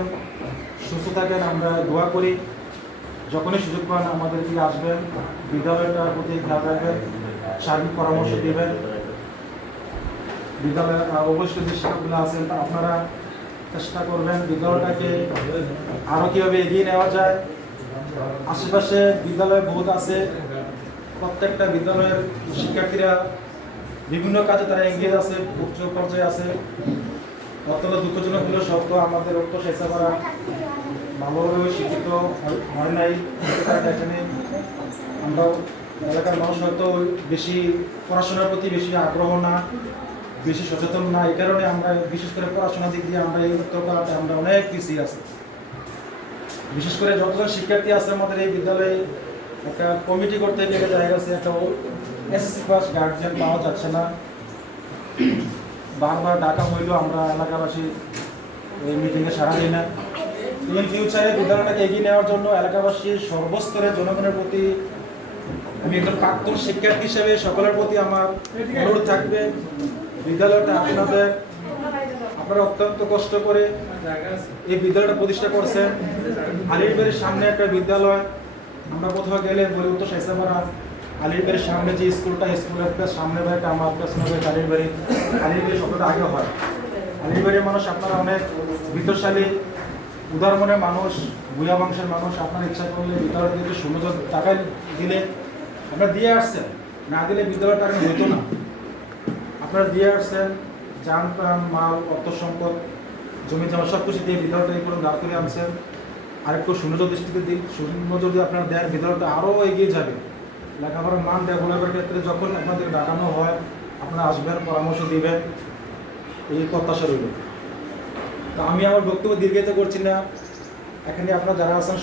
থাকেন, সুস্থ থাকেন, আমরা দোয়া করি। যখনই সুযোগ পান আমাদের দিকে আসবেন, বিদ্যালয়টার প্রতি খেয়াল রাখবেন, সার্বিক পরামর্শ দেবেন। বিদ্যালয়ের অবশ্যই যে শিক্ষকগুলো আছেন আপনারা চেষ্টা করবেন বিদ্যালয়টাকে আরও কীভাবে এগিয়ে নেওয়া যায়। আশেপাশে বিদ্যালয় বহুত আছে, প্রত্যেকটা বিদ্যালয়ের শিক্ষার্থীরা বিভিন্ন কাজে তারা এগিয়ে আছে, উচ্চ পর্যায়ে আছে। অত্যন্ত দুঃখজনক হলো সত্য আমাদের উক্ত স্বেচ্ছাসেবকরা ভালোভাবে শিক্ষিত হয় নাই, এখানে আমরা এলাকার মানুষ হয়তো বেশি পড়াশোনার প্রতি বেশি আগ্রহ না, বেশি সচেতন না। এই কারণে আমরা বিশেষ করে পড়াশোনার দিক দিয়ে আমরা এই উত্তরপাড়াতে আমরা অনেক পিছিয়ে আছি। বিশেষ করে যতজন শিক্ষার্থী আছে আমাদের এই বিদ্যালয়ে একটা কমিটি করতে গেলে দেখা গেছে একটা এসএসসি পাস গার্জিয়ান পাওয়া যাচ্ছে না। বারবার ডাকা হইলেও আমরা এলাকাবাসী এই মিটিংয়ে সাড়া দিই না। ইন ফিউচারে বিদ্যালয়টাকে এগিয়ে নেওয়ার জন্য এলাকাবাসীর সর্বস্তরের জনগণের প্রতি আমি একজন প্রাক্তন শিক্ষার্থী হিসেবে সকলের প্রতি আমার অনুরোধ থাকবে, বিদ্যালয়টা আপনারা অত্যন্ত কষ্ট করে এই বিদ্যালয়টা প্রতিষ্ঠা করছেন। আলির বাড়ির সামনে একটা বিদ্যালয়, আমরা কোথাও গেলে বলি উত্তর স্বেচ্ছাসেবকরা আলির বাড়ির সামনে যে স্কুলের সামনে একটা আমার পেছনে আলির বাড়ি সবটা আগে হয়। আলির বাড়ির মানুষ আপনারা অনেক বিত্তশালী উদার মনের মানুষ, ভূয়া বংশের মানুষ। আপনার ইচ্ছা করলে বিদ্যালয় থেকে ১৬ টাকা দিলে আপনারা দিয়ে আসছেন, না দিলে বিদ্যালয়টা এখন হতো না। আপনারা দিয়ে আসছেন, যান প্রাণ মাল অর্থ সম্পদ জমি জমা সব কিছু দিয়ে বিদ্যালয়টা এই পর্যন্ত দাঁড় করে আনছেন। আরেকটু সুনজর দৃষ্টিতে দিন, সুনজর যদি আপনারা দেন বিদ্যালয়টা আরও এগিয়ে যাবে। লেখাপড়ার মান ডেভেলপের ক্ষেত্রে যখন আপনাদের ডাকানো হয় আপনারা আসবেন, পরামর্শ দিবেন, এই প্রত্যাশা রইল। তো আমি আমার বক্তব্য দীর্ঘায়িত করছি না, এখানে আপনারা যারা আছেন